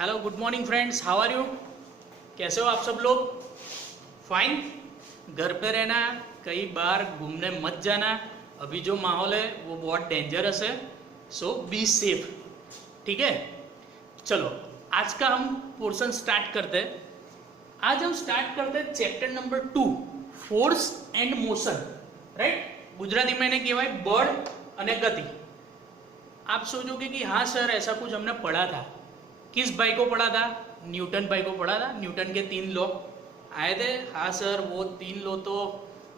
Hello good morning friends, how are you? कैसे हो आप सब लोग? फाइन? घर पे रहना, कहीं बाहर घूमने मत जाना। अभी जो माहौल है वो बहुत डेंजरस है, सो बी सेफ। ठीक है, चलो आज का हम पोर्शन स्टार्ट करते हैं। आज हम स्टार्ट करते हैं chapter number 2, force and motion. Right, Gujarati में कहवाय बળ અને गति। आप सोचोगे कि हाँ सर ऐसा कुछ हमने पढ़ा था। किस भाई को पढ़ा था? न्यूटन भाई को पढ़ा था। न्यूटन के 3 लॉ आए थे। हाँ सर, वो 3 लॉ तो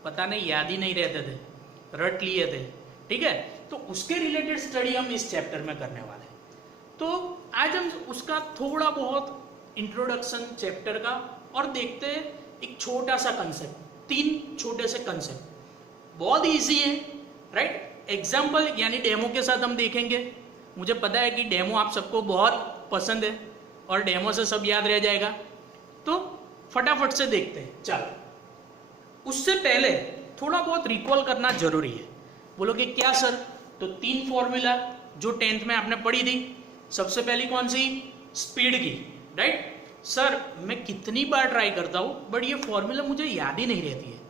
पता नहीं, याद ही नहीं रहते थे, रट लिए थे। ठीक है, तो उसके रिलेटेड स्टडी हम इस चैप्टर में करने वाले हैं। तो आज हम उसका थोड़ा बहुत इंट्रोडक्शन चैप्टर का और देखते हैं एक छोटा सा कंसेप्ट, 3 छोटे से कंसेप्ट। बहुत इजी है, राइट। एग्जाम्पल यानी डेमो के साथ हम देखेंगे। मुझे पता है कि डेमो आप सबको बहुत पसंद है और डेमो से सब याद रह जाएगा, तो फटाफट से देखते हैं। चलो, उससे पहले थोड़ा बहुत रिकॉल करना जरूरी है। बोलोगे क्या सर? तो 3 फॉर्मूला जो 10th में आपने पढ़ी थी। सबसे पहली कौन सी? स्पीड की। राइट सर, मैं कितनी बार ट्राई करता हूँ बट ये फॉर्मूला मुझे याद ही नहीं रहती है।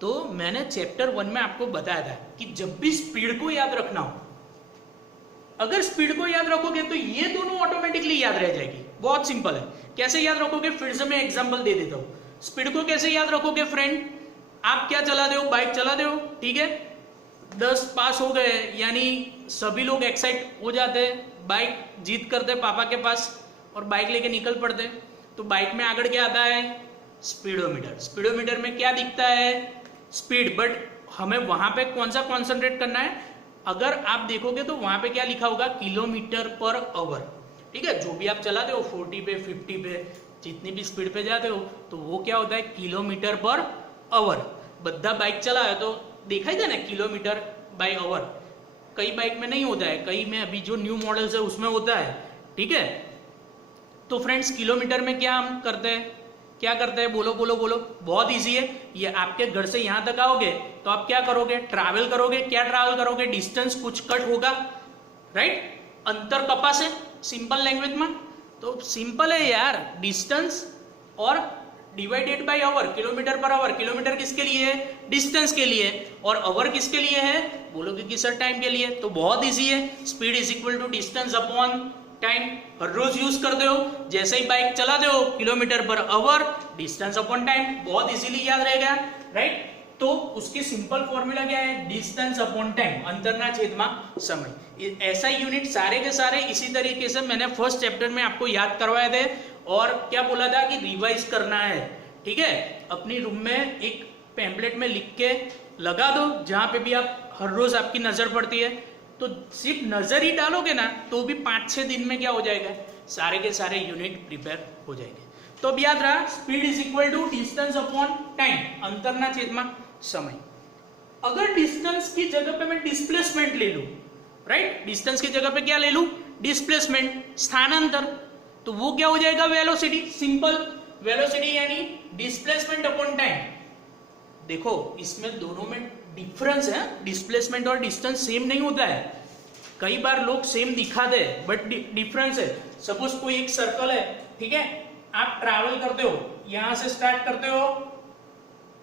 तो मैंने चैप्टर 1 में आपको बताया था कि जब भी स्पीड को याद रखना हो, अगर स्पीड को याद रखोगे तो ये दोनों ऑटोमेटिकली याद रह जाएगी। बहुत सिंपल है। कैसे याद रखोगे? फिर से मैं एग्जांपल दे देता हूँ। स्पीड को कैसे याद रखोगे फ्रेंड? आप क्या चला दे हो? बाइक चला दे हो। ठीक है, 10 पास हो गए यानी सभी लोग एक्साइट हो जाते हैं, बाइक जीत करते पापा के पास और बाइक लेके निकल पड़ते। तो बाइक में आगे क्या आता है? स्पीडोमीटर। स्पीडोमीटर में क्या दिखता है? स्पीड। बट हमें वहां पे कौन सा कॉन्सेंट्रेट करना है? अगर आप देखोगे तो वहां पे क्या लिखा होगा? Kilometre per our. ठीक है, जो भी आप चलाते हो 40 पे 50 पे जितनी भी स्पीड पे जाते हो तो वो क्या होता है? Kilometre per our. बद्धा बाइक चला है तो देखा ही था ना, किलोमीटर बाय आवर। कई बाइक में नहीं होता है, कई में अभी जो न्यू मॉडल्स है उसमें होता है। ठीक है, तो फ्रेंड्स किलोमीटर में क्या हम करते हैं? क्या करते हैं? बोलो बोलो बोलो। बहुत इजी है। ये आपके घर से यहां तक आओगे तो आप क्या करोगे? ट्रैवल करोगे। क्या ट्रैवल करोगे? डिस्टेंस कुछ कट होगा, राइट। अंतर कपा से सिंपल लैंग्वेज में तो सिंपल है यार, डिस्टेंस और divided by hour, kilometre per hour. Kilometre किसके लिए है? डिस्टेंस के लिए। और आवर किसके लिए है? बोलोगे कि सर टाइम के लिए। तो बहुत इजी है, speed is equal to distance upon time. हर रोज यूज करते हो, जैसे ही बाइक चलाते हो kilometre per hour distance upon time. बहुत इजीली याद रहेगा, राइट। तो उसकी सिंपल फॉर्मूला क्या है? डिस्टेंस अपॉन टाइम, अंतरना छेदमा समय। ऐसा यूनिट सारे के सारे इसी तरीके से मैंने फर्स्ट चैप्टर में आपको याद करवाए थे और क्या बोला था कि रिवाइज करना है। ठीक है, अपनी रूम में एक पैम्पलेट में लिख के लगा दो, जहां पे भी आप हर रोज आपकी नजर पड़ती है। तो सिर्फ नजर ही डालोगे ना तो भी 5-6 दिन में क्या हो जाएगा? सारे के सारे यूनिट प्रिपेयर हो जाएंगे। तो अब याद रहा, speed is equal to distance upon time, अंतरना छेदमा समय। अगर डिस्टेंस की जगह पे मैं डिस्प्लेसमेंट ले लूं, राइट, डिस्टेंस की जगह पे क्या ले लूं? डिस्प्लेसमेंट, स्थानांतर। तो वो क्या हो जाएगा? वेलोसिटी। सिंपल, वेलोसिटी यानी डिस्प्लेसमेंट अपॉन टाइम। देखो इसमें दोनों में डिफरेंस है, डिस्प्लेसमेंट और डिस्टेंस सेम नहीं होता है। कई बार लोग सेम दिखाते हैं बट डिफरेंस है। सपोज कोई एक सर्कल है, ठीक है, आप ट्रैवल करते हो, यहां से स्टार्ट करते हो,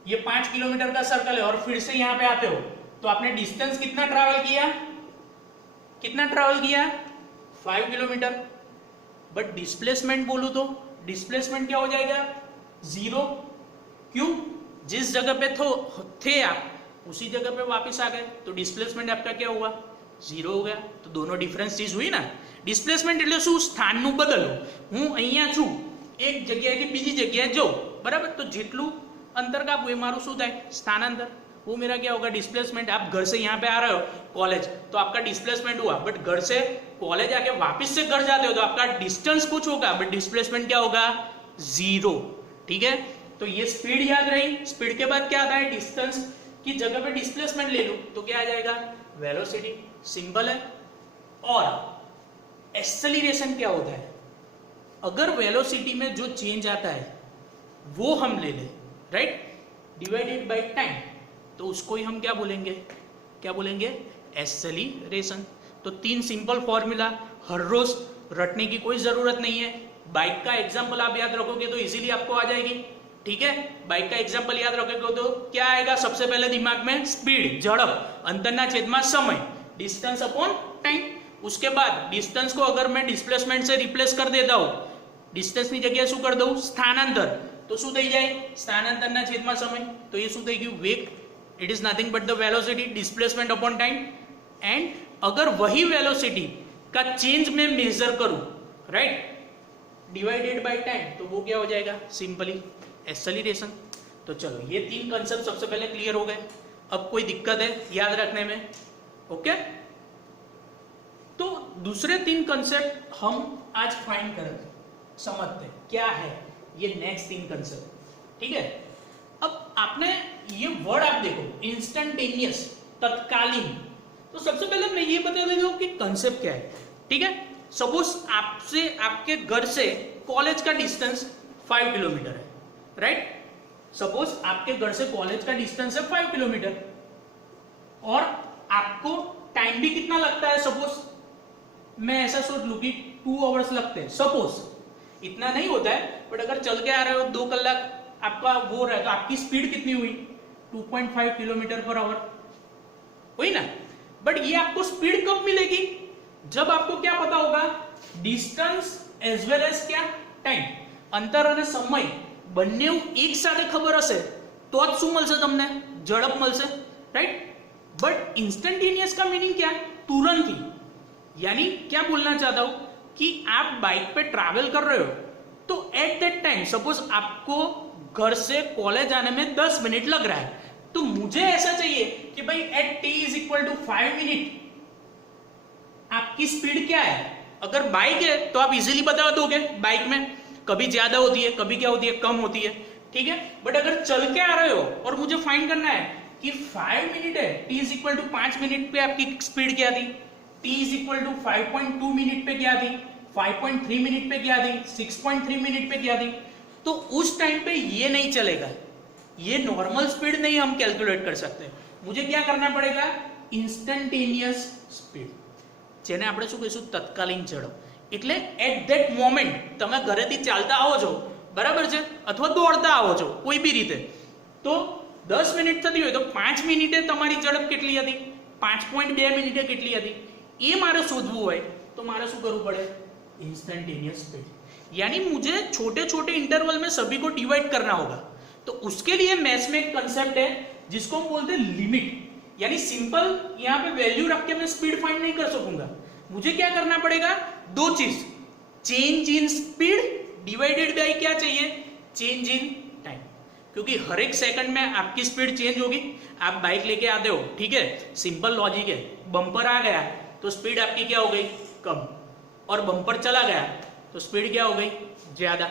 ये 5 किलोमीटर का सर्कल है और फिर से यहां पे आते हो, तो आपने डिस्टेंस कितना ट्रैवल किया? कितना ट्रैवल किया? 5 किलोमीटर। बट डिस्प्लेसमेंट बोलूं तो डिस्प्लेसमेंट क्या हो जाएगा? 0। क्यों? जिस जगह पे थे आप उसी जगह पे वापस आ गए तो डिस्प्लेसमेंट आपका क्या हुआ? 0 हो गया। तो दोनों डिफरेंस चीज हुई ना। डिस्प्लेसमेंट એટલે શું? સ્થાનનું બદલવું। હું અહીંયા છું, એક જગ્યાએથી બીજી જગ્યાએ જાઉં, બરાબર? તો જેટલું અંતર કાપવું એ મારું શું થાય? સ્થાનાંતર। वो मेरा क्या होगा? डिस्प्लेसमेंट। आप घर से यहाँ पे आ रहे हो कॉलेज तो आपका डिस्प्लेसमेंट हुआ, बट घर से कॉलेज आके वापस से घर जाते हो तो आपका डिस्टेंस कुछ होगा बट डिस्प्लेसमेंट क्या होगा? 0। ठीक है, तो ये स्पीड याद रही। स्पीड के बाद क्या आता है? डिस्टेंस की जगह पे डिस्प्लेसमेंट ले लूं तो क्या आ जाएगा? वेलोसिटी। सिंपल है। और एक्सेलरेशन क्या होता है? अगर वेलोसिटी में जो चेंज आता है वो हम ले लें, राइट, डिवाइडेड बाय टाइम, तो उसको ही हम क्या बोलेंगे? क्या बोलेंगे? एक्सेलरेशन। तो 3 सिंपल फॉर्मूला, हर रोज रटने की कोई जरूरत नहीं है। बाइक का एग्जाम्पल आप याद रखोगे तो इजीली आपको आ जाएगी, ठीक है। बाइक का एग्जाम्पल याद रखोगे तो क्या आएगा सबसे पहले दिमाग में? स्पीड, झड़प, अंतरना छेदमा समय, डिस्टेंस अपॉन टाइम। उसके बाद डिस्टेंस को अगर मैं डिस्प्लेसमेंट से रिप्लेस कर देता हूं, डिस्टेंस ની જગ્યાએ શું કરી દઉં? સ્થાનાંતર, તો શું થઈ જાય? સ્થાનાંતરના છેદમાં સમય, તો એ શું થઈ ગયું? વેગ. It is nothing but the velocity displacement upon time. And अगर वही वेलोसिटी का चेंज में मेजर करूं, राइट, डिवाइडेड बाय टाइम, तो वो क्या हो जाएगा? Simply acceleration. तो चलो ये तीन कंसेप्ट सबसे पहले क्लियर हो गए। अब कोई दिक्कत है याद रखने में? ओके, तो दूसरे तीन कंसेप्ट हम आज फाइंड करेंगे, समझते हैं क्या है ये नेक्स्ट तीन कंसेप्ट, ठीक है। अब आपने ये वर्ड आप देखो, इंस्टेंटेनियस, तत्कालीन। तो सबसे पहले मैं ये बता देता हूं कि कंसेप्ट क्या है, ठीक है। सपोज आपसे, आपके घर से कॉलेज का डिस्टेंस 5 किलोमीटर है, राइट। सपोज आपके घर से कॉलेज का डिस्टेंस है 5 किलोमीटर और आपको टाइम भी कितना लगता है? सपोज मैं ऐसा सोच लू कि 2 आवर्स लगते हैं, सपोज। इतना नहीं होता है, बट अगर चल के आ रहे हो 2 कलाक आपका वो रहे, तो आपकी स्पीड कितनी हुई? 2.5 किलोमीटर पर आवर हुई ना। बट ये आपको स्पीड कब मिलेगी? जब आपको क्या पता होगा? डिस्टेंस एज वेल एज क्या? टाइम, अंतर અને સમય બંને એક સાથે ખબર હશે તો જ શું મળશે તમને? ઝડપ મળશે, રાइट। बट इंस्टेंटेनियस का मीनिंग क्या? तुरंत ही। यानी क्या बोलना चाहता हूं कि आप बाइक पे ट्रैवल कर रहे हो तो एट दैट टाइम, सपोज आपको घर से कॉलेज आने में 10 मिनट लग रहा है, तो मुझे ऐसा चाहिए कि भाई at t is equal to 5 minute आपकी स्पीड क्या है। अगर बाइक है तो आप इजीली बता दोगे, बाइक में कभी ज्यादा होती है, कभी क्या होती है, कम होती है, ठीक है। बट अगर चल के आ रहे हो और मुझे फाइंड करना है कि 5 मिनट है, t is equal to 5 minute पे आपकी स्पीड क्या थी, t is equal to 5.2 minute पे क्या थी, 5.3 मिनट पे क्या थी, 6.3 मिनट पे क्या थी, तो उस टाइम पे ये नहीं चलेगा। ये नॉर्मल स्पीड नहीं हम कैलकुलेट कर सकते। मुझे क्या करना पड़ेगा? इंस्टंटेनियस स्पीड, જેને આપણે શું કહીશું? તત્કાલીન ઝડપ। એટલે એટ ધેટ મોમેન્ટ તમે ઘરેથી ચાલતા આવો છો, બરાબર છે, અથવા દોડતા આવો છો, કોઈ બી રીતે, તો 10 મિનિટ થતી હોય તો 5 મિનિટે તમારી ઝડપ કેટલી હતી? 5.2 મિનિટે કેટલી હતી? એ મારે શોધવું હોય તો મારે શું કરવું પડે? Instantaneous speed. यानी मुझे छोटे छोटे इंटरवल में सभी को डिवाइड करना होगा। तो उसके लिए मैथ्स में एक कंसेप्ट है जिसको हम बोलते हैं लिमिट। यानी सिंपल यहाँ पे वैल्यू रख के मैं स्पीड फाइंड नहीं कर सकूंगा। मुझे क्या करना पड़ेगा? 2 चीज, change in speed divided by क्या चाहिए? Change in time. क्योंकि हर एक सेकंड में आपकी स्पीड चेंज होगी। आप बाइक लेके आते हो, ठीक है, सिंपल लॉजिक है, बम्पर आ गया तो स्पीड आपकी क्या हो गई? कम, और बम्पर चला गया तो स्पीड क्या हो गई? ज्यादा,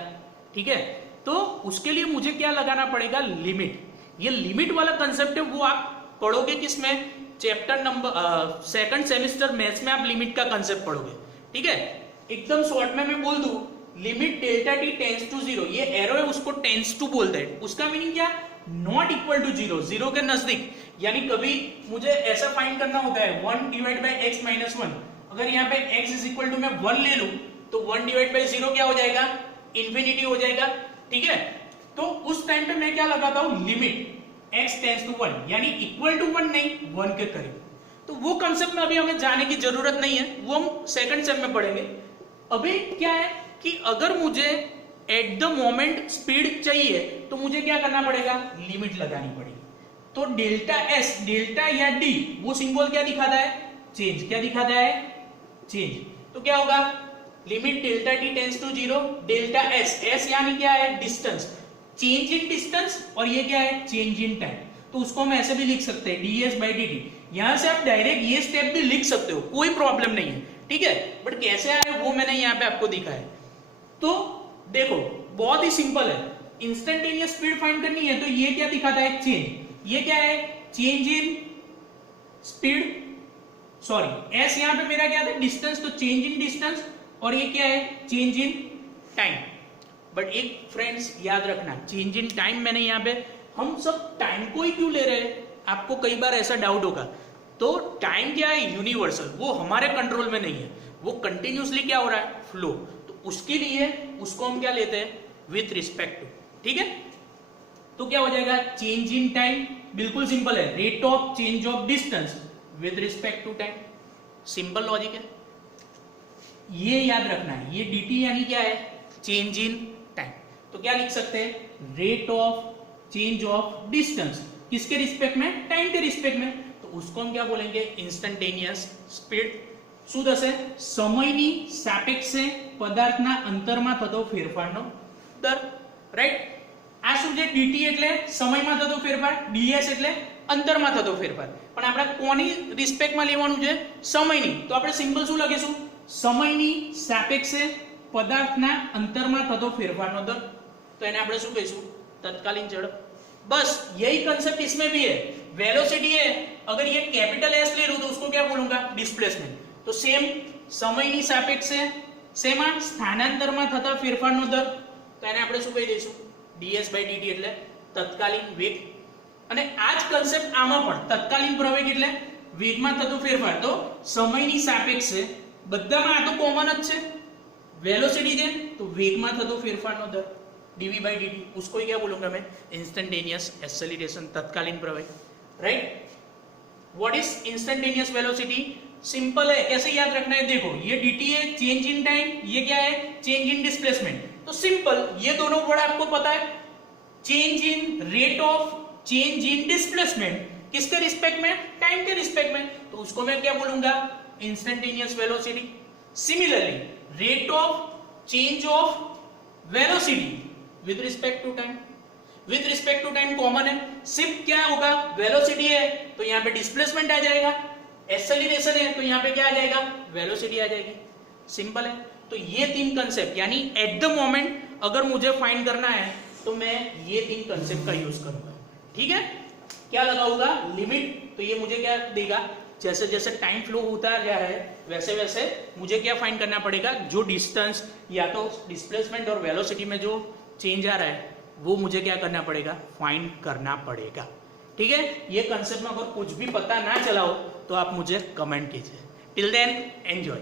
ठीक है। तो उसके लिए मुझे क्या लगाना पड़ेगा? लिमिट। ये लिमिट वाला कंसेप्ट है, वो आप पढ़ोगे किसमें? Chapter number 2nd semester maths में आप लिमिट का कंसेप्ट पढ़ोगे, ठीक है। एकदम शॉर्ट में मैं बोल दूं, limit delta T tends to 0, ये एरो है उसको टेंस टू बोलते हैं। उसका मीनिंग क्या? नॉट इक्वल टू 0, 0 के नजदीक। यानी कभी मुझे ऐसा फाइंड करना होता है 1 डिवाइड बाय x माइनस 1। अगर यहाँ पे x इज इक्वल टू मैं 1 ले लूं तो 1 डिवाइड बाय 0 क्या हो जाएगा? इंफिनिटी हो जाएगा, ठीक है। तो उस टाइम पे मैं क्या लगाता हूं? लिमिट x टेंस टू 1, यानी इक्वल टू 1 नहीं, 1 के करीब। तो वो कंसेप्ट में अभी हमें जाने की जरूरत नहीं है, वो हम 2nd सेम में पढ़ेंगे। अभी क्या है कि अगर मुझे एट द मोमेंट स्पीड चाहिए तो मुझे क्या करना पड़ेगा? लिमिट लगानी पड़ेगी। तो डेल्टा एस, डेल्टा या डी, वो सिंबल क्या दिखाता है? चेंज। क्या दिखाता है? चेंज। तो क्या होगा? Limit delta T tends to 0, delta S, S यानी क्या है? डिस्टेंस, चेंज इन डिस्टेंस, और ये क्या है? Change in time. तो उसको हम ऐसे भी लिख सकते हैं ds बाई dt। यहां से आप डायरेक्ट ये स्टेप भी लिख सकते हो, कोई प्रॉब्लम नहीं है, ठीक है। बट कैसे आए वो मैंने यहाँ पे आपको दिखा है। तो देखो बहुत ही सिंपल है, इंस्टेंटेनियस स्पीड फाइंड करनी है तो ये क्या दिखाता है? चेंज। ये क्या है? Change in speed, sorry S यहाँ पे मेरा क्या था? डिस्टेंस, तो चेंज इन डिस्टेंस, और ये क्या है? Change in time. बट एक फ्रेंड्स याद रखना, चेंज इन टाइम मैंने यहाँ पे, हम सब टाइम को ही क्यों ले रहे हैं? आपको कई बार ऐसा डाउट होगा। तो टाइम क्या है? यूनिवर्सल, वो हमारे कंट्रोल में नहीं है, वो कंटिन्यूसली क्या हो रहा है? फ्लो। तो उसके लिए उसको हम क्या लेते हैं, विथ रिस्पेक्ट टू। ठीक है, तो क्या हो जाएगा, चेंज इन टाइम, बिल्कुल सिंपल है, rate of change of distance with respect to time, simple logic है, ये याद रखना है। ये dt यानी क्या है, चेंज इन टाइम। तो क्या लिख सकते हैं, rate of change of distance, किसके रिस्पेक्ट में, टाइम के रिस्पेक्ट में, तो उसको हम क्या बोलेंगे, इंस्टंटेनियस स्पीड। શું થશે, સમયની સાપેક્ષે પદાર્થના અંતરમાં થતો ફેરફારનો દર, રાઈટ। આ શું છે, dt એટલે સમયમાં થતો ફેરફાર, ds એટલે અંતરમાં થતો ફેરફાર, પણ આપણે કોની રિસ્પેક્ટમાં લેવાનું છે, સમયની, તો આપણે સિમ્પલ શું લખીશું, સમયની સાપેક્ષે પદાર્થના અંતરમાં થતો ફેરફારનો દર, તો એને આપણે શું કહીશું, तत्कालीन झड़प। बस यही कंसेप्ट इसमें भी है। वेलोसिटी है, अगर ये कैपिटल एस ले लूं तो उसको क्या बोलूंगा, डिस्प्लेसमेंट। तो सेम समयની સાપેક્ષે સેમાં સ્થાનાંતરમાં થતા ફેરફારનો દર, તો એને આપણે શું કહી દઈશું, ds/dt એટલે તત્કાલીન વેગ। અને આ જ કન્સેપ્ટ આમાં પણ, તત્કાલીન પ્રવેગ એટલે વેગમાં થતો ફેરફાર, તો સમયની સાપેક્ષે બધામાં આ તો કોમન જ છે, વેલોસિટી છે તો વેગમાં થતો ફેરફારનો દર dv/dt, उसको ही क्या बोलूंगा मैं, इंस्टेंटेनियस एक्सेलरेशन, तत्कालीन प्रवेग, right. What is instantaneous velocity, simple है, कैसे याद रखना है, देखो ये dt है, चेंज इन टाइम, ये क्या है, चेंज इन डिस्प्लेसमेंट। तो सिंपल, ये दोनों वर्ड आपको पता है, change in, rate of change in displacement, किसके रिस्पेक्ट में, टाइम के रिस्पेक्ट में, तो उसको मैं क्या बोलूंगा, instantaneous velocity. Similarly rate of change of velocity with respect to time, with respect to time common है, सिर्फ क्या होगा, वेलोसिटी है तो यहाँ पे डिस्प्लेसमेंट आ जाएगा, एक्सेलरेशन है तो यहाँ पे क्या आ जाएगा, वेलोसिटी आ जाएगी, सिंपल है। तो ये तीन कंसेप्ट, यानी एट द मोमेंट अगर मुझे फाइंड करना है तो मैं ये तीन कंसेप्ट का यूज करूंगा। ठीक है, क्या लगाऊंगा, लिमिट, तो ये मुझे क्या देगा, जैसे जैसे टाइम फ्लो होता जा रहा है वैसे वैसे मुझे क्या फाइंड करना पड़ेगा, जो डिस्टेंस या तो डिस्प्लेसमेंट और वेलोसिटी में जो चेंज आ रहा है वो मुझे क्या करना पड़ेगा, फाइंड करना पड़ेगा। ठीक है, ये कंसेप्ट में अगर कुछ भी पता ना चला हो तो आप मुझे कमेंट कीजिए। Till then enjoy.